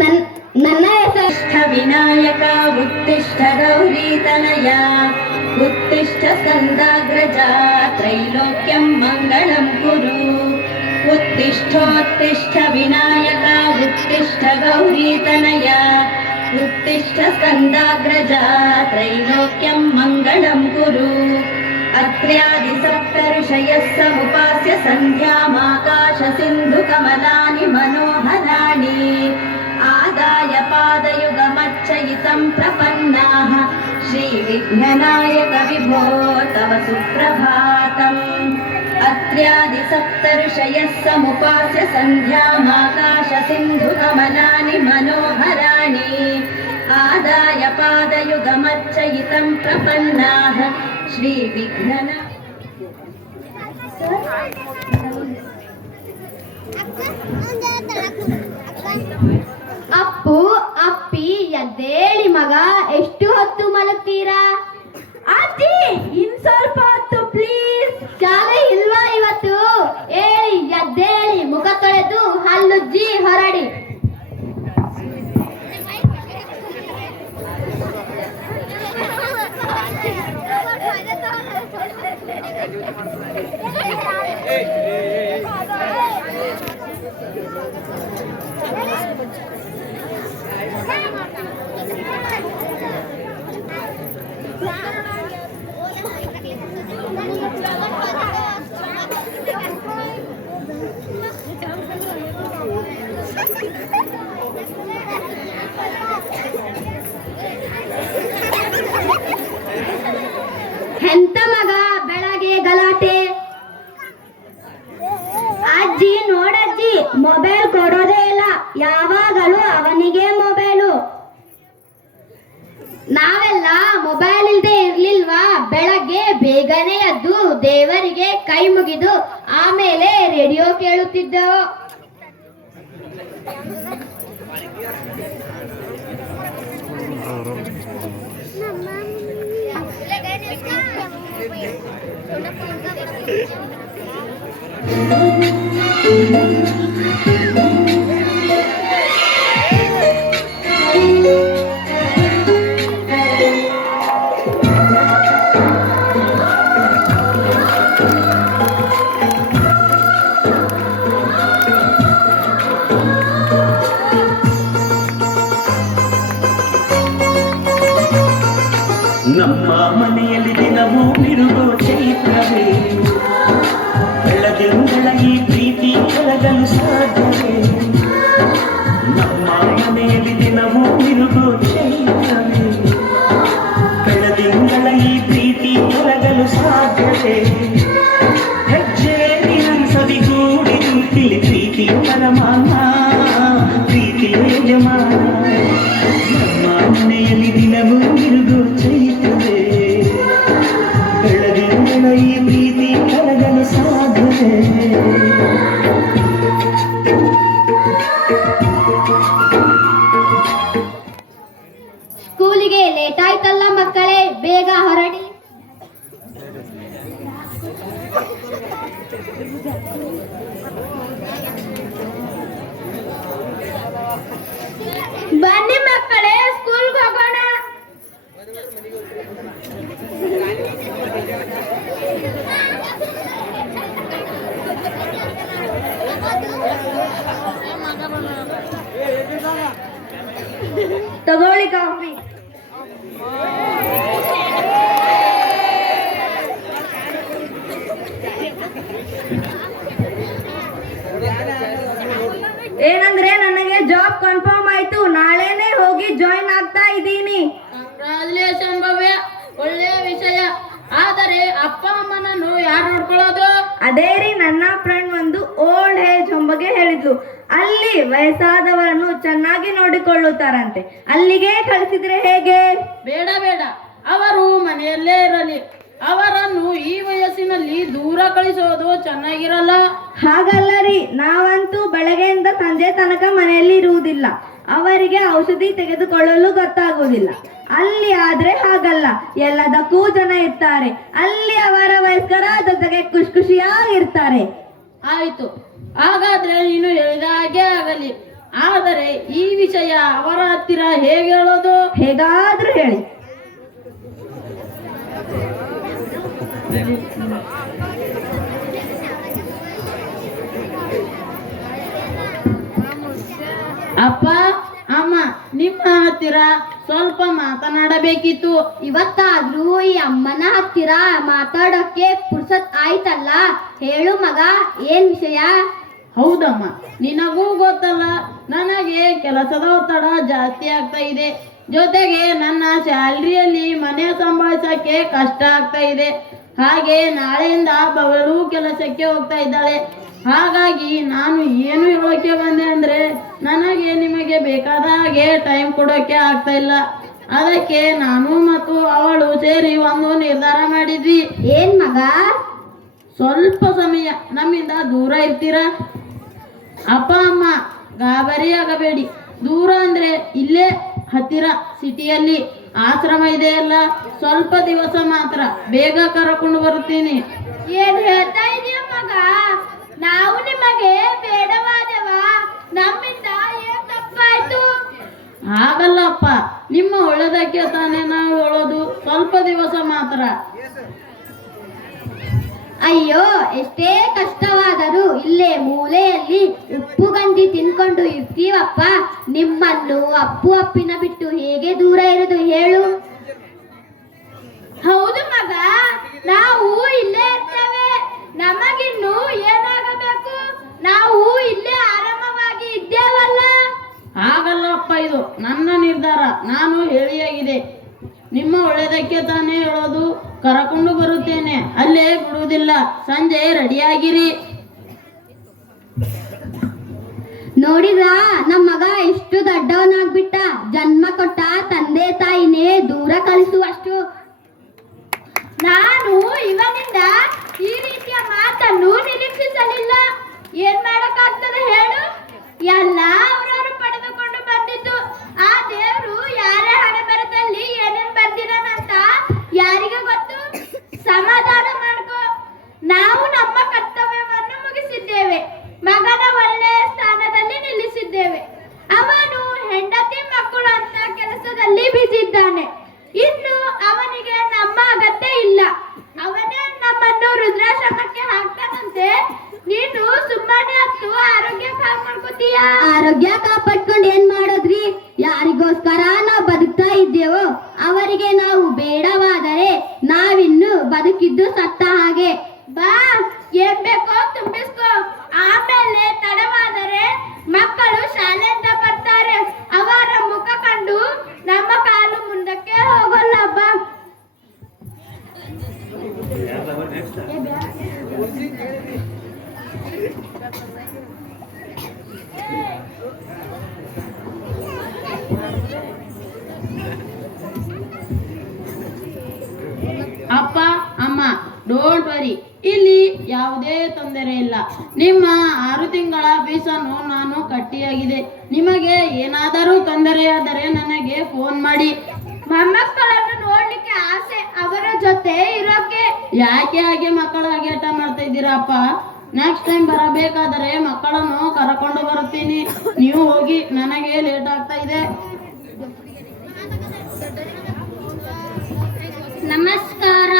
ನನ್ನ ಹೆಸರು ವಿನಾಯಕ ಉತ್ತಿಷ್ಠ ಗೌರಿ ತನಯ ಉತ್ತಿಷ್ಠ ಸ್ಕಂದಾಗ್ರಜ ತ್ರೈಲೋಕ್ಯಂ ಮಂಗಳಂ ಕುರು उत्तिष्ठोत्तिष्ठ विनायक उत्तिष्ठ गौरी तनय उत्तिष्ठ स्कंदाग्रजा त्रैलोक्यं मंगलं कुरु अत्र्यादि सप्तऋषयः समुपास्य सन्ध्यामाकाश सिन्धु कमलानि मनोहराणि आदाय पादयुगमच्चयितं प्रपन्नाः श्रीविघ्ननायक विभो तव सुप्रभातम् अत्र्यादि सप्तऋषयः समुपास्य सन्ध्यामाकाश सिन्धु कमलानि मनोहराणि आदाय पादयुगमच्चयितं प्रपन्नाः श्रीविघ्नन ಅಪ್ಪು ಅಪ್ಪಿ ಎದ್ದೇಳಿ ಮಗ, ಎಷ್ಟು ಹೊತ್ತು ಮಲಗ್ತೀರಾ? ಅಜ್ಜಿ ಇನ್ ಸ್ವಲ್ಪ ಹೊತ್ತು ಪ್ಲೀಸ್. ಶಾಲೆ ಇಲ್ವಾ ಇವತ್ತು? ಹೇಳಿ ಎದ್ದೇಳಿ, ಮುಖ ತೊಳೆದು ಹಲ್ಲುಜ್ಜಿ ಹೊರಡಿ. ಎಂತ ಮಗ ಬೆಳಗ್ಗೆ ಗಲಾಟೆ? ಅಜ್ಜಿ ನೋಡಜ್ಜಿ, ಮೊಬೈಲ್ ಕೊಡೋದೇ ಇಲ್ಲ, ಯಾವಾಗಲೂ ಅವನಿಗೆ ಮೊಬೈಲು. ನಾವೆಲ್ಲ ಮೊಬೈಲ್ ಇಲ್ದೆ ಇರ್ಲಿಲ್ವಾ? ಬೆಳಗ್ಗೆ ಬೇಗನೆ ಎದ್ದು ದೇವರಿಗೆ ಕೈ ಮುಗಿದು ಆಮೇಲೆ ರೇಡಿಯೋ ಕೇಳುತ್ತಿದ್ದೆವು. ನಮ್ಮ ಮನೆಯಲ್ಲಿ ದಿನವೂ ಬಿರುಗೋ ಚೈತ್ರವೇ, ಬೆಳದಿಂಗಳ ಈ ಪ್ರೀತಿ ಕರಗಲು ಸಾಧ್ಯವೇ? ನಮ್ಮ ಮನೆಯಲ್ಲಿ ದಿನವೂ ಬಿರುಗೋ ಚೈತ್ರವೇ, ಬೆಳದಿಂಗಳ ಈ ಪ್ರೀತಿ ಕರಗಲು ಸಾಧ್ಯವೇ? ಹೆಜ್ಜೆ ಸವಿಗೂಡಿದು ತಿಳಿ ಪ್ರೀತಿ ಪರಮಾನ, ಪ್ರೀತಿ ಯಜಮಾನ. ನಮ್ಮ ಮನೆಯಲ್ಲಿ ದಿನವೂ ಬಿರುಗೋ ಚೈತ್ರವೇ, ಬೆಳದಿಂಗಳ ಈ ಪ್ರೀತಿ ಕರಗಲು ಸಾಧ್ಯವೇ? ಸ್ಕೂಲಿಗೆ ಲೇಟ್ ಆಯ್ತಲ್ಲ ಮಕ್ಕಳೇ, ಬೇಗ ಹೊರಡಿ. ಬನ್ನಿ ಮಕ್ಕಳೇ, ಸ್ಕೂಲ್ಗೆ ಹೋಗೋಣ. ತಗೊಳ್ಳಿ ಕಾಫಿ. ಏನಂದ್ರೆ ನನಗೆ ಜಾಬ್ ಕನ್ಫರ್ಮ್ ಆಯ್ತು, ನಾಳೆನೆ ಹೋಗಿ ಜಾಯಿನ್ ಆಗ್ತಾ ಇದ್ದೀನಿ. ಕಂಗ್ರಾಚುಲೇಷನ್ ಭವ್ಯ, ಒಳ್ಳೆಯ ವಿಷಯ. ಆದರೆ ಅಪ್ಪ ಅಮ್ಮನನ್ನು ಯಾರು ನೋಡ್ಕೊಳ್ಳೋದು? ಅದೇ ರೀ, ನನ್ನ ಫ್ರೆಂಡ್ ಒಂದು ಓಲ್ಡ್ ಏಜ್ ಹೋಮ್ ಬಗ್ಗೆ ಹೇಳಿದ್ಲು. ಅಲ್ಲಿ ವಯಸ್ಸಾದವರನ್ನು ಚೆನ್ನಾಗಿ ನೋಡಿಕೊಳ್ಳುತ್ತಾರಂತೆ. ಅಲ್ಲಿಗೆ ಕಳಿಸಿದ್ರೆ ಹೇಗೆ? ಬೇಡ ಬೇಡ, ಅವರು ಮನೆಯಲ್ಲೇ ಇರಲಿ. ಅವರನ್ನು ಈ ವಯಸ್ಸಿನಲ್ಲಿ ದೂರ ಕಳಿಸೋದು ಚೆನ್ನಾಗಿರಲ್ಲ. ಹಾಗಲ್ಲ ರೀ, ನಾವಂತೂ ಬೆಳಗ್ಗೆಯಿಂದ ಸಂಜೆ ತನಕ ಮನೆಯಲ್ಲಿ ಇರುವುದಿಲ್ಲ. ಅವರಿಗೆ ಔಷಧಿ ತೆಗೆದುಕೊಳ್ಳಲು ಗೊತ್ತಾಗುವುದಿಲ್ಲ. ಅಲ್ಲಿ ಆದ್ರೆ ಹಾಗಲ್ಲ, ಎಲ್ಲದಕ್ಕೂ ಜನ ಇರ್ತಾರೆ. ಅಲ್ಲಿ ಅವರ ವಯಸ್ಕರ ಜೊತೆಗೆ ಖುಷಿಯಾಗಿರ್ತಾರೆ. ಆಯ್ತು, ಹಾಗಾದ್ರೆ ನೀನು ಹೇಳಿದ ಹಾಗೆ ಆಗಲಿ. ಆದರೆ ಈ ವಿಷಯ ಅವರ ಹತ್ತಿರ ಹೇಗೆ ಹೇಳೋದು? ಹೇಗಾದ್ರೂ ಹೇಳಿ. ಅಪ್ಪ ಅಮ್ಮ, ನಿಮ್ಮ ಹತ್ತಿರ ಸ್ವಲ್ಪ ಮಾತನಾಡಬೇಕಿತ್ತು. ಇವತ್ತಾದ್ರೂ ಈ ಅಮ್ಮನ ಹತ್ತಿರ ಮಾತಾಡೋಕೆ ಪುರ್ಸತ್ ಆಯ್ತಲ್ಲ. ಹೇಳು ಮಗ, ಏನ್ ವಿಷಯ? ಹೌದಮ್ಮ, ನಿನಗೂ ಗೊತ್ತಲ್ಲ, ನನಗೆ ಕೆಲಸದ ಒತ್ತಡ ಜಾಸ್ತಿ ಆಗ್ತಾ ಇದೆ. ಜೊತೆಗೆ ನನ್ನ ಸ್ಯಾಲ್ರಿಯಲ್ಲಿ ಮನೆ ಸಂಭಾಳಿಸಕ್ಕೆ ಕಷ್ಟ ಆಗ್ತಾ ಇದೆ. ಹಾಗೆ ನಾಳೆಯಿಂದ ಬವಳು ಕೆಲಸಕ್ಕೆ ಹೋಗ್ತಾ ಇದ್ದಾಳೆ. ಹಾಗಾಗಿ ನಾನು ಏನು ಹೇಳೋಕೆ ಬಂದೆ ಅಂದ್ರೆ, ನನಗೆ ನಿಮಗೆ ಬೇಕಾದ ಹಾಗೆ ಟೈಮ್ ಕೊಡೋಕೆ ಆಗ್ತಾ ಇಲ್ಲ. ಅದಕ್ಕೆ ನಾನು ಮತ್ತು ಅವಳು ಸೇರಿ ಒಂದು ನಿರ್ಧಾರ ಮಾಡಿದ್ವಿ. ಏನ್ ಮಗ? ಸ್ವಲ್ಪ ಸಮಯ ನಮ್ಮಿಂದ ದೂರ ಇರ್ತೀರಾ? ಅಪ್ಪ ಅಮ್ಮ, ಗಾಬರಿ ಆಗಬೇಡಿ. ದೂರ ಅಂದ್ರೆ ಇಲ್ಲೇ ಹತ್ತಿರ ಸಿಟಿಯಲ್ಲಿ ಆಶ್ರಮ ಇದೆಯಲ್ಲ, ಸ್ವಲ್ಪ ದಿವಸ ಮಾತ್ರ. ಬೇಗ ಕರ್ಕೊಂಡು ಬರುತ್ತೀನಿ. ಏನ್ ಹೇಳ್ತಾ ಇದೀಯ ಮಗ? ನಾವು ನಿಮಗೆ ಬೇಡವಾದವ? ನಮ್ಮಿಂದ ಏನ್ ತಪ್ಪಾಯ್ತು? ಹಾಗಲ್ಲಪ್ಪ, ನಿಮ್ಮ ಒಳ್ಳೆದಕ್ಕೆ ತಾನೇ ನಾವು ಹೇಳೋದು. ಸ್ವಲ್ಪ ದಿವಸ ಮಾತ್ರ. ಅಯ್ಯೋ, ಎಷ್ಟೇ ಕಷ್ಟವಾದರೂ ಇಲ್ಲೇ ಮೂಲೆಯಲ್ಲಿ ಉಪ್ಪು ಗಂಜಿ ತಿನ್ಕೊಂಡು ಇರ್ತೀವಪ್ಪ. ನಿಮ್ಮನ್ನು ಅಪ್ಪು ಅಪ್ಪಿನ ಬಿಟ್ಟು ಹೇಗೆ ದೂರ ಇರೋದು ಹೇಳು? ಹೌದು ಮಗ, ನಾವು ಇಲ್ಲೇ ಇರ್ತೇವೆ. ನಮಗಿನ್ನು ಏನಾಗಬೇಕು? ನಾವು ಇಲ್ಲೇ ಆರಾಮವಾಗಿ ಇದ್ದೇವಲ್ಲ. ಹಾಗಲ್ಲಪ್ಪ, ಇದು ನನ್ನ ನಿರ್ಧಾರ. ನಾನು ಹೇಳಿಯಾಗಿದೆ. ನಿಮ್ಮ ಒಳ್ಳೆದಕ್ಕೆ ತಾನೇ ಹೇಳೋದು. ಕರಕೊಂಡು ಬರುತ್ತೇನೆ, ಅಲ್ಲೇ ಬಿಡುವುದಿಲ್ಲ. ಸಂಜೆ ರೆಡಿಯಾಗಿರಿ. ನೋಡಿದ್ರಾ, ನಮ್ಮ ಮಗ ಎಷ್ಟು ದೊಡ್ಡವನಾಗ್ಬಿಟ್ಟ. ಜನ್ಮ ಕೊಟ್ಟ ತಂದೆ ತಾಯಿನೇ ದೂರ ಕಳಿಸುವಷ್ಟು. ನಾನು ಇವನಿಂದ ಈ ರೀತಿಯ ಮಾತನ್ನು ನಿರೀಕ್ಷಿಸಲಿಲ್ಲ. ಏನ್ ಮಾಡಕ್ಕಾಗ್ತದೆ ಹೇಳು? ಎಲ್ಲ ಅವರವರು ಪಡೆದುಕೊಂಡು ಬಂದಿದ್ದು. ಆ ದೇವರು ಯಾರ ಹಣೆ ಬರದಲ್ಲಿ ಏನೇನ್ ಬರ್ದಿರನಂತ ಯಾರಿಗೆ ಗೊತ್ತು? ಸಮಾಧಾನ ಮಾಡ್ಕೋ. ನಾವು ನಮ್ಮ ಕರ್ತವ್ಯವನ್ನು ಮುಗಿಸಿದ್ದೇವೆ. ಮಗನ ಒಳ್ಳೆಯ ಸ್ಥಾನದಲ್ಲಿ ನಿಲ್ಲಿಸಿದ್ದೇವೆ. ಅವನು ಹೆಂಡತಿ ಮಕ್ಕಳು ಅಂತ ಕೆಲಸದಲ್ಲಿ ಬಿಸಿದ್ದಾನೆ. ಇನ್ನು ಅವನಿಗೆ ನಮ್ಮ ಅಗತ್ಯ ಇಲ್ಲ. ಅವನೇ ನಮ್ಮನ್ನು ವೃದ್ಧಾಶ್ರಮಕ್ಕೆ ಹಾಕ್ತಾನಂತೆ. ನೀನು ಸುಮ್ಮನೆ ಹತ್ತು ಆರೋಗ್ಯ ಕಾಪಾಡ್ಕೊತೀಯ. ಆರೋಗ್ಯ ಕಾಪಾಡ್ಕೊಂಡು ಏನ್ ಮಾಡೋದ್ರಿ? ಯಾರಿಗೋಸ್ಕರ ನಾವು ಬದುಕ್ತಾ ಇದ್ದೇವೋ ಅವರಿಗೆ ನಾವು ಬೇಡವಾದರೆ ನಾವಿನ್ನು ಬದುಕಿದ್ದು ಸತ್ತ ಹಾಗೆ. ಬಾ, ಏನ್ ಬೇಕೋ ತುಂಬಿಸ್ಕೋ. ಆಮೇಲೆ ತಡವಾದರೆ ಮಕ್ಕಳು ಶಾಲೆಯಿಂದ ಬರ್ತಾರೆ. ಅವರ ಮುಖ ಕಂಡು ನಮ್ಮ ಕಾಲು ಮುಂದಕ್ಕೆ ಹೋಗಲ್ಲ. ಬಾ. ಅಪ್ಪ ಅಮ್ಮ, ಡೋಂಟ್ ವರಿ, ಇಲ್ಲಿ ಯಾವುದೇ ತೊಂದರೆ ಇಲ್ಲ. ನಿಮ್ಮ 6 ತಿಂಗಳ ಫೀಸನ್ನು ನಾನು ಕಟ್ಟಿಯಾಗಿದೆ. ನಿಮಗೆ ಏನಾದರೂ ತೊಂದರೆಯಾದರೆ ನನಗೆ ಫೋನ್ ಮಾಡಿ. ಮೊಮ್ಮಕ್ಕಳನ್ನು ನೋಡ್ಲಿಕ್ಕೆ ಆಸೆ, ಅವರ ಜೊತೆ ಇರೋಕೆ. ಯಾಕೆ ಹಾಗೆ ಮಕ್ಕಳ ಹಾಗೆ ಆಟ ಮಾಡ್ತಾ ಇದ್ದೀರಪ್ಪ? ನೆಕ್ಸ್ಟ್ ಟೈಮ್ ಬರಬೇಕಾದರೆ ಮಕ್ಕಳನ್ನು ಕರ್ಕೊಂಡು ಬರುತ್ತೀನಿ. ನೀವು ಹೋಗಿ, ನನಗೆ ಲೇಟ್ ಆಗ್ತಾ ಇದೆ. ನಮಸ್ಕಾರ,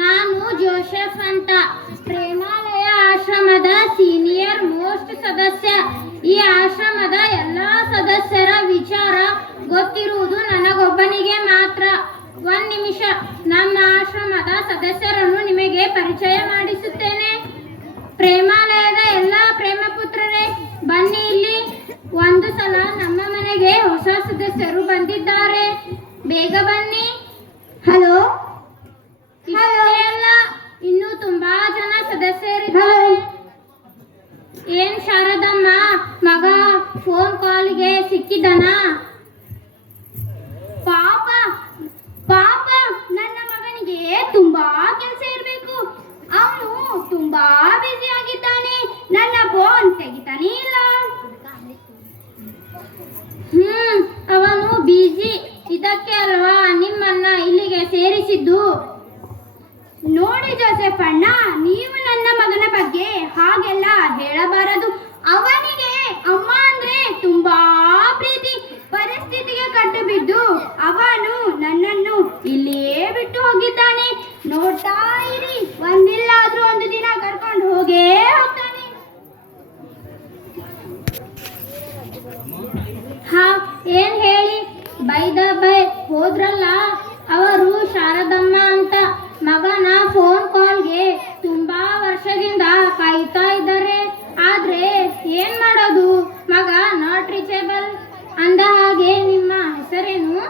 ನಾನು ಜೋಸೆಫ್ ಅಂತ, ಪ್ರೇಮಾಲಯ ಆಶ್ರಮದ ಸೀನಿಯರ್ ಮೋಸ್ಟ್ ಸದಸ್ಯ. ಈ ಆಶ್ರಮದ ಎಲ್ಲಾ ಸದಸ್ಯರ ವಿಚಾರ ಗೊತ್ತಿರುವುದು ನನಗೊಬ್ಬನಿಗೆ ಮಾತ್ರ. 1 ನಿಮಿಷ, ನಮ್ಮ ಆಶ್ರಮದ ಸದಸ್ಯರನ್ನು ನಿಮಗೆ ಪರಿಚಯ ಮಾಡಿಸುತ್ತೇನೆ. ಪ್ರೇಮಾಲಯದ ಎಲ್ಲಾ ಪ್ರೇಮಪುತ್ರರೇ, ಬನ್ನಿ ಇಲ್ಲಿ. ಒಂದು ಸಲ ನಮ್ಮ ಮನೆಗೆ ಹೊಸ ಸದಸ್ಯರು ಬಂದಿದ್ದಾರೆ. ಬೇಗ ಬನ್ನಿ. ಹಲೋ. ಅಲ್ಲ, ಇನ್ನು ತುಂಬಾ ಜನ ಸದಸ್ಯರಿದ್ದಾರೆ. ಏನ್ ಶಾರದಮ್ಮ, ಮಗ ಫೋನ್ ಕಾಲ್ಗೆ ಸಿಕ್ಕಿದನಾ? ಪಾಪ ಪಾಪ, ನನ್ನ ಮಗನಿಗೆ ತುಂಬಾ ಕೆಲಸ ಇರಬೇಕು. ಅವನು ತುಂಬಾ ಬ್ಯುಸಿ ಆಗಿದ್ದಾನೆ. ನನ್ನ ಫೋನ್ ತೆಗಿತಾನೇ ಇಲ್ಲ. ಅವನು ಬ್ಯುಸಿ. ಇದಕ್ಕೆ ಅಲ್ವಾ ನಿಮ್ಮನ್ನ ಇಲ್ಲಿಗೆ ಸೇರಿಸಿದ್ದು. ನೋಡಿ ಜೋಸೆಫ್ ಅಣ್ಣ, ನೀವು ನನ್ನ ಮಗನ ಬಗ್ಗೆ ಹಾಗೆಲ್ಲ ಹೇಳಬಾರದು. ಅವನಿಗೆ ಅಮ್ಮ ಅಂದ್ರೆ ತುಂಬಾ ಪ್ರೀತಿ. ಪರಿಸ್ಥಿತಿಗೆ ಕಟ್ಟು ಬಿದ್ದು ಅವನು ನನ್ನನ್ನು ಇಲ್ಲಿಯೇ ಬಿಟ್ಟು ಹೋಗಿದ್ದಾನೆ. ನೋಡ್ತಾ ಇರಿ, ಒಂದಿಲ್ಲಾದ್ರೂ ಒಂದು ದಿನ ಕರ್ಕೊಂಡು ಹೋಗೇ ಹೋಗ್ತಾನೆ. ಹಾ, ಏನ್ ಹೇಳಿ? ಬೈದ ಬೈ ಹೋದ್ರಲ್ಲ ಅವರು ಶಾರದಮ್ಮ ಅಂತ. ಮಗನ ಫೋನ್ ಕಾಲ್ಗೆ ತುಂಬಾ ವರ್ಷದಿಂದ ಕಾಯ್ತಾ ಇದ್ದಾರೆ. ಆದ್ರೆ ಏನ್ ಮಾಡೋದು, ಮಗ ನಾಟ್ ರೀಚೇಬಲ್. ಅಂದ ಹಾಗೆ ನಿಮ್ಮ ಹೆಸರೇನು?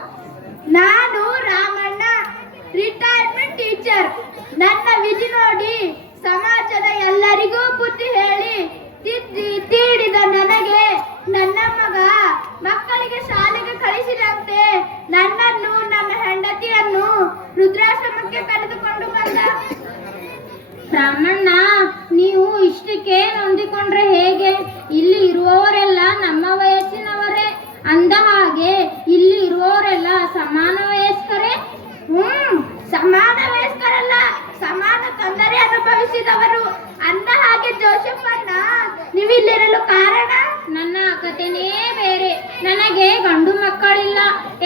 ನಾನು ರಾಮಣ್ಣ, ರಿಟೈರ್ಮೆಂಟ್ ಟೀಚರ್. ನನ್ನ ವಿಧಿ ನೋಡಿ ಸಮಾಜದ ಎಲ್ಲರಿಗೂ ಬುದ್ಧಿ ಹೇಳಿ ತಿದ್ದಿ ತೀಡಿದ ನನಗೆ ನನ್ನ ಮಗ ಮಕ್ಕಳಿಗೆ ಶಾಲೆಗೆ ಕಳಿಸಿದಂತೆ ನನ್ನನ್ನು ನನ್ನ ಹೆಂಡತಿಯನ್ನು ವೃದ್ಧಾಶ್ರಮಕ್ಕೆ ಕರೆದುಕೊಂಡು ಬಂದ. ರಾಮಣ್ಣ, ನೀವು ಇಷ್ಟಕ್ಕೆ ಹೊಂದಿಕೊಂಡ್ರೆ ಹೇಗೆ? ಇಲ್ಲಿ ಇರುವವರೆಲ್ಲ ನಮ್ಮ ವಯಸ್ಸಿನವರೇ. ಅಂದ ಹಾಗೆ ಇಲ್ಲಿ ಇರುವವರೆಲ್ಲ ಸಮಾನ ವಯಸ್ಕರೇ? ಸಮಾನ ವಯಸ್ಕರಲ್ಲ, ಸಮಾನ ತೊಂದರೆ ಅನುಭವಿಸಿದವರು. ಅಂದ ಹಾಗೆ ಜೋಸೆಫಣ್ಣ, ನೀವು ಇಲ್ಲಿರಲು ಕಾರಣ? ನನ್ನ ಕಥೆನೇ ಬೇರೆ. ನನಗೆ ಗಂಡು ಮಕ್ಕಳಿಲ್ಲ,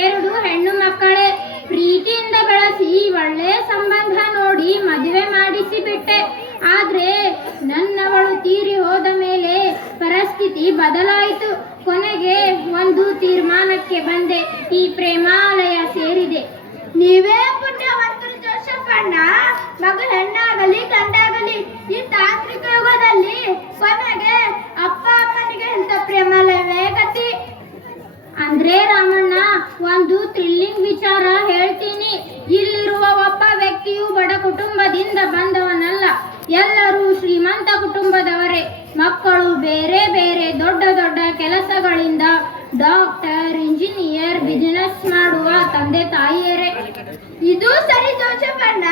2 ಹೆಣ್ಣು ಮಕ್ಕಳೇ. ಪ್ರೀತಿಯಿಂದ ಬೆಳೆಸಿ ಒಳ್ಳೆ ಸಂಬಂಧ ನೋಡಿ ಮದುವೆ ಮಾಡಿಸಿ ಬಿಟ್ಟೆ. ಆದ್ರೆ ನನ್ನವಳು ತೀರಿ ಹೋದ ಮೇಲೆ ಪರಿಸ್ಥಿತಿ ಬದಲಾಯಿತು. ಕೊನೆಗೆ ಒಂದು ತೀರ್ಮಾನಕ್ಕೆ ಬಂದೆ, ಈ ಪ್ರೇಮಾಲಯ ಸೇರಿದೆ. ನೀವೇ ಪುಣ್ಯವಂತರು ಜೋಸೆಫಣ್ಣ. ಮಗ ಹೆಣ್ಣಾಗಲಿ ಗಂಡಾಗಲಿ ಈ ತಾಂತ್ರಿಕ ಯುಗದಲ್ಲಿ ಕೊನೆಗೆ ಅಪ್ಪ ಅಮ್ಮನಿಗೆ ಇಂಥ ಪ್ರೇಮಾಲಯವೇ ಗತಿ. ಅಂದ್ರೆ ರಾಮಣ್ಣ, ಒಂದು ಥ್ರಿಲ್ಲಿಂಗ್ ವಿಚಾರ ಹೇಳ್ತೀನಿ. ಇಲ್ಲಿರುವ ಒಬ್ಬ ವ್ಯಕ್ತಿಯು ಬಡ ಕುಟುಂಬದಿಂದ ಬಂದವನಲ್ಲ, ಎಲ್ಲರೂ ಶ್ರೀಮಂತ ಕುಟುಂಬದವರೇ. ಮಕ್ಕಳು ಬೇರೆ ಬೇರೆ ದೊಡ್ಡ ದೊಡ್ಡ ಕೆಲಸಗಳಿಂದ ಡಾಕ್ಟರ್, ಇಂಜಿನಿಯರ್, ಬಿಸಿನೆಸ್ ಮಾಡುವ ತಂದೆ ತಾಯಿಯರೇ. ಇದು ಸರಿ ಜೋಸೆಫಣ್ಣ,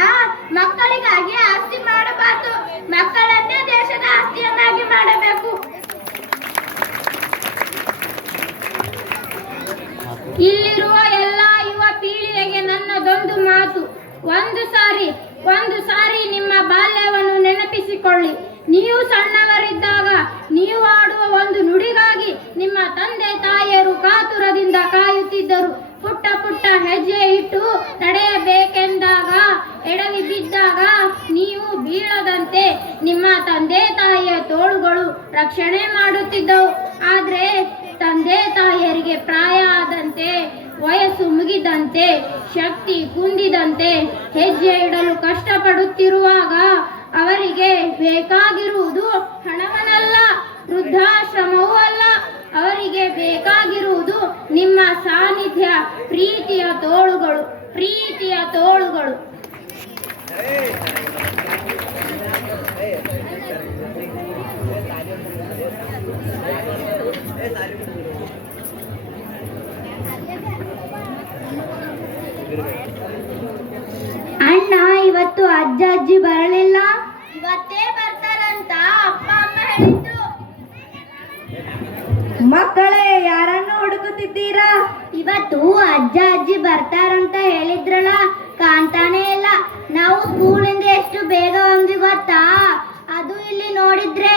ಮಕ್ಕಳಿಗಾಗಿ ಆಸ್ತಿ ಮಾಡಬಾರದು, ಮಕ್ಕಳನ್ನೇ ದೇಶದ ಆಸ್ತಿಯನ್ನಾಗಿ ಮಾಡಬೇಕು. ಇಲ್ಲಿರುವ ಎಲ್ಲ ಯುವ ಪೀಳಿಗೆಗೆ ನನ್ನದೊಂದು ಮಾತು. ಒಂದು ಸಾರಿ ನಿಮ್ಮ ಬಾಲ್ಯವನ್ನು ನೆನಪಿಸಿಕೊಳ್ಳಿ. ನೀವು ಸಣ್ಣವರಿದ್ದಾಗ ನೀವು ಆಡುವ ಒಂದು ನುಡಿಗಾಗಿ ನಿಮ್ಮ ತಂದೆ ತಾಯಿಯರು ಕಾತುರದಿಂದ ಕಾಯುತ್ತಿದ್ದರು. ಪುಟ್ಟ ಪುಟ್ಟ ಹೆಜ್ಜೆ ಇಟ್ಟು ನಡೆಯಬೇಕೆಂದಾಗ ಎಡವಿ ಬಿದ್ದಾಗ ನೀವು ಬೀಳದಂತೆ ನಿಮ್ಮ ತಂದೆ ತಾಯಿಯ ತೋಳುಗಳು ರಕ್ಷಣೆ ಮಾಡುತ್ತಿದ್ದವು. ಆದ್ರೆ ತಂದೆ ತಾಯಿಯರಿಗೆ ಪ್ರಾಯ ಆದಂತೆ, ವಯಸ್ಸು ಮುಗಿದಂತೆ, ಶಕ್ತಿ ಕುಂದಿದಂತೆ ಹೆಜ್ಜೆ ಇಡಲು ಕಷ್ಟಪಡುತ್ತಿರುವಾಗ ಅವರಿಗೆ ಬೇಕಾಗಿರುವುದು ಹಣವನ್ನಲ್ಲ, ವೃದ್ಧಾಶ್ರಮವೂ ಅಲ್ಲ. ಅವರಿಗೆ ಬೇಕಾಗಿರುವುದು ನಿಮ್ಮ ಸಾನ್ನಿಧ್ಯ, ಪ್ರೀತಿಯ ತೋಳುಗಳು. ಅಣ್ಣ, ಇವತ್ತು ಅಜ್ಜ ಅಜ್ಜಿ ಬರಲಿಲ್ಲ. ಇವತ್ತೇ ಬರ್ತಾರಂತ ಅಪ್ಪ ಅಮ್ಮ ಹೇಳಿದ್ರು. ಮಕ್ಕಳೇ, ಯಾರನ್ನು ಹುಡುಕುತ್ತಿದ್ದೀರಾ? ಇವತ್ತು ಅಜ್ಜ ಅಜ್ಜಿ ಬರ್ತಾರಂತ ಹೇಳಿದ್ರಲ್ಲ, ಕಾಣ್ತಾನೆ ಇಲ್ಲ. ನಾವು ಸ್ಕೂಲಿಂದ ಎಷ್ಟು ಬೇಗ ಬಂದ್ವಿ ಗೊತ್ತಾ? ಅದು ಇಲ್ಲಿ ನೋಡಿದ್ರೆ.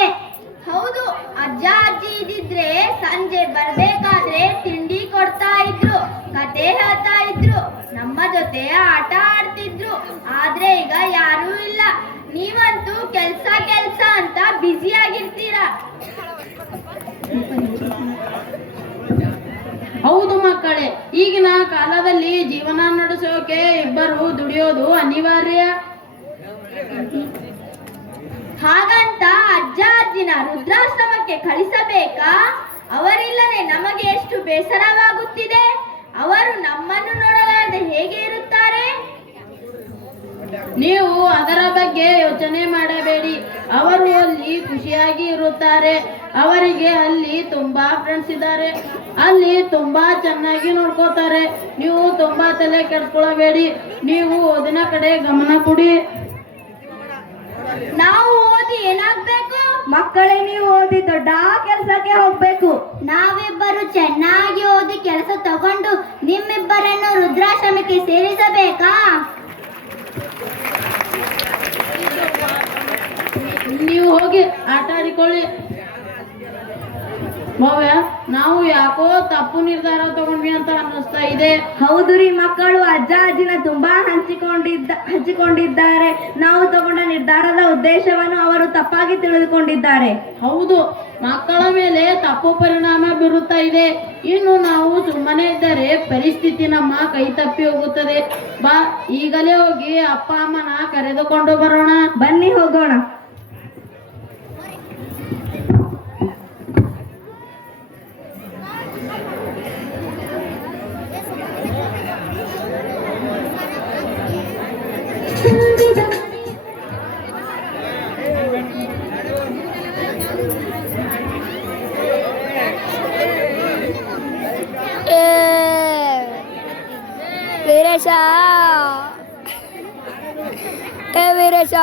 ಹೌದು, ಅಜ್ಜ ಅಜ್ಜಿ ಇದ್ದಿದ್ರೆ ಸಂಜೆ ಬರ್ಬೇಕಾದ್ರೆ ತಿಂಡಿ ಕೊಡ್ತಾ ಇದ್ರು, ಕತೆ ಹೇಳ್ತಾ ಇದ್ರು, ನಮ್ಮ ಜೊತೆ ಆಟ ಆಡ್ತಿದ್ರು. ಆದ್ರೆ ಈಗ ಯಾರೂ ಇಲ್ಲ. ನೀವಂತೂ ಕೆಲ್ಸ ಅಂತ ಬ್ಯುಸಿ ಆಗಿರ್ತೀರಾ. ಹೌದು ಮಕ್ಕಳೇ, ಈಗಿನ ಕಾಲದಲ್ಲಿ ಜೀವನ ನಡೆಸೋಕೆ ಇಬ್ಬರು ದುಡಿಯೋದು ಅನಿವಾರ್ಯ. ಹಾಗಂತ ಅಜ್ಜ ಅಜ್ಜಿನ ವೃದ್ಧಾಶ್ರಮಕ್ಕೆ ಕಳಿಸಬೇಕಾ? ಅವರಿಲ್ಲದೆ ನಮಗೆ ಎಷ್ಟು ಬೇಸರವಾಗುತ್ತಿದೆ. ಅವರು ನಮ್ಮನ್ನು ನೋಡಲಾರದೆ ಹೇಗೆ ಇರುತ್ತಾರೆ? ನೀವು ಅದರ ಬಗ್ಗೆ ಯೋಚನೆ ಮಾಡಬೇಡಿ. ಅವರು ಅಲ್ಲಿ ಖುಷಿಯಾಗಿ ಇರುತ್ತಾರೆ. ಅವರಿಗೆ ಅಲ್ಲಿ ತುಂಬಾ ಫ್ರೆಂಡ್ಸ್ ಇದ್ದಾರೆ, ಅಲ್ಲಿ ತುಂಬಾ ಚೆನ್ನಾಗಿ ನೋಡ್ಕೋತಾರೆ. ನೀವು ತುಂಬಾ ತಲೆ ಕೆಡ್ಸ್ಕೊಳ್ಬೇಡಿ. ನೀವು ಓದಿನ ಕಡೆ ಗಮನ ಕೊಡಿ. ನಾವು ಓದಿ ಏನಾಗ್ಬೇಕು? ಮಕ್ಕಳೇ, ನೀವು ಓದಿ ದೊಡ್ಡ ಕೆಲಸಕ್ಕೆ ಹೋಗ್ಬೇಕು. ನಾವಿಬ್ಬರು ಚೆನ್ನಾಗಿ ಓದಿ ಕೆಲಸ ತಗೊಂಡು ನಿಮ್ಮಿಬ್ಬರನ್ನು ವೃದ್ಧಾಶ್ರಮಕ್ಕೆ ಸೇರಿಸಬೇಕಾ? ನೀವು ಹೋಗಿ ಆಟ ಆಡಿಕೊಳ್ಳಿ. ಭವ್ಯ, ನಾವು ಯಾಕೋ ತಪ್ಪು ನಿರ್ಧಾರ ತಗೊಂಡ್ವಿ ಅಂತ ಅನ್ನಿಸ್ತಾ ಇದೆ. ಹೌದು ರೀ ಮಕ್ಕಳು ಅಜ್ಜ ಅಜ್ಜಿನ ತುಂಬಾ ಹಂಚಿಕೊಂಡಿದ್ದಾರೆ. ನಾವು ತಗೊಂಡ ನಿರ್ಧಾರದ ಉದ್ದೇಶವನ್ನು ಅವರು ತಪ್ಪಾಗಿ ತಿಳಿದುಕೊಂಡಿದ್ದಾರೆ. ಹೌದು, ಮಕ್ಕಳ ಮೇಲೆ ತಪ್ಪು ಪರಿಣಾಮ ಬೀರುತ್ತಾ ಇದೆ. ಇನ್ನು ನಾವು ಸುಮ್ಮನೆ ಇದ್ದರೆ ಪರಿಸ್ಥಿತಿ ನಮ್ಮ ಕೈ ತಪ್ಪಿ ಹೋಗುತ್ತದೆ. ಬಾ, ಈಗಲೇ ಹೋಗಿ ಅಪ್ಪ ಅಮ್ಮನ ಕರೆದುಕೊಂಡು ಬರೋಣ. ಬನ್ನಿ ಹೋಗೋಣ. ವೀರೇಶ ವೀರೇಶ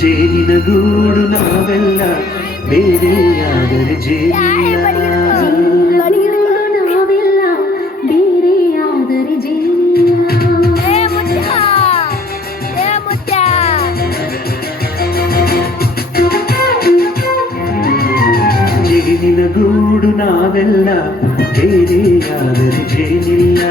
ಜೇನಿನ ಗೂಡು ನಾವೆಲ್ಲ ಬೇರೆಯಾದರೆ ಜೇನಿಲ್ಲ. ನಾವೆಲ್ಲ ಬೇರೆಯಾದರೆ ಜೇನಿಲ್ಲ. ಜೇನಿನ ಗೂಡು ನಾವೆಲ್ಲ ಬೇರೆಯಾದರೆ ಜೇನಿಲ್ಲ.